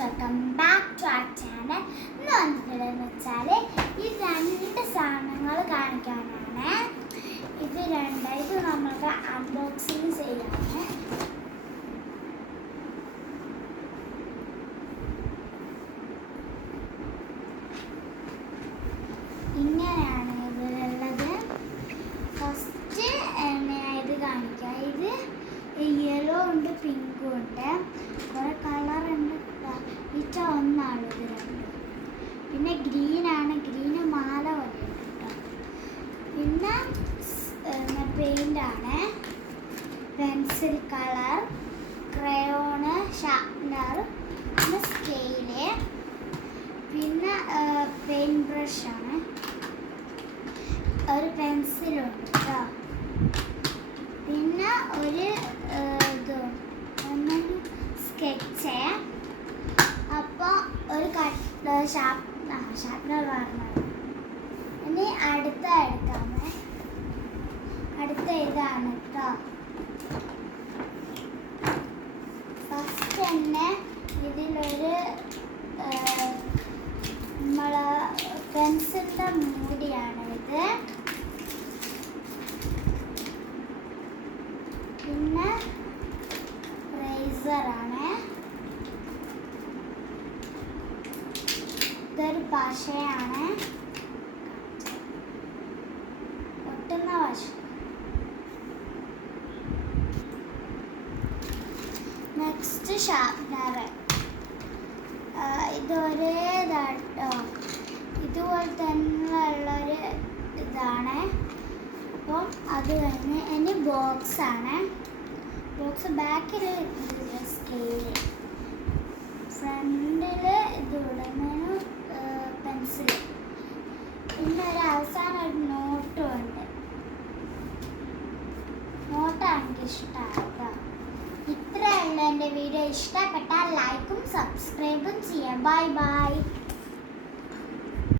Welcome back to our channel. ഇന്ന് വന്നിട്ടുള്ളതെന്ന് വെച്ചാൽ ഈ രണ്ട് സാധനങ്ങൾ കാണിക്കാനാണ്. ഇത് നമ്മൾക്ക് അൺബോക്സിങ് ചെയ്യാണ്. ഇങ്ങനെയാണ് ഇതിലുള്ളത്. ഫസ്റ്റ് ഇത് കാണിക്കാം. ഇത് യെല്ലോ ഉണ്ട്, പിങ്കും ഉണ്ട്, കുറെ കളർ ഉണ്ട്. ഇച്ച ഒന്നാണ് ഇത് രണ്ടും. പിന്നെ ഗ്രീനാണ്, ഗ്രീന് മാല പോലെ ഉണ്ട്. പിന്നെ പെയിൻ്റാണ്, പെൻസിൽ കളർ, ക്രയോണ്, ഷാർപ്നർ, പിന്നെ സ്കെയില്, പിന്നെ പെയിൻറ് ബ്രഷാണ്, ഒരു പെൻസിലുണ്ട് കേട്ടോ. പിന്നെ ഒരു സ്കെച്ച്, അപ്പോൾ ഒരു ഷാർപ്നർ പറഞ്ഞത്. ഇനി അടുത്ത എടുക്കാമേ. അടുത്ത ഇതാണ് കേട്ടോ. ഫസ്റ്റ് തന്നെ ഇതിലൊരു നമ്മളെ പെൻസിലിൻ്റെ മൂടിയാണ് ഇത്. പിന്നെ റേസറാണ്. ഇതൊരു പശയാണ്, ഒട്ടുന്ന പശ. Next sharpener. ഇതൊരേതാട്ടോ, ഇതുപോലെ തന്നെ ഉള്ളൊരു ഇതാണ്. അപ്പം അത് കഴിഞ്ഞ് ഇനി ബോക്സാണ്. ബോക്സ് ബാക്കിൽ സ്കെയില്, ഫ്രണ്ടിൽ ഇത് ഉടനേനും പെൻസിൽ. പിന്നെ ഒരു അവസാനം ഒരു നോട്ടും ഉണ്ട്. നോട്ടാണ് എനിക്ക് ഇഷ്ടമായിട്ടോ. ഇത്രയുള്ള എൻ്റെ വീഡിയോ ഇഷ്ടപ്പെട്ടാൽ ലൈക്കും സബ്സ്ക്രൈബും ചെയ്യാം. Bye bye.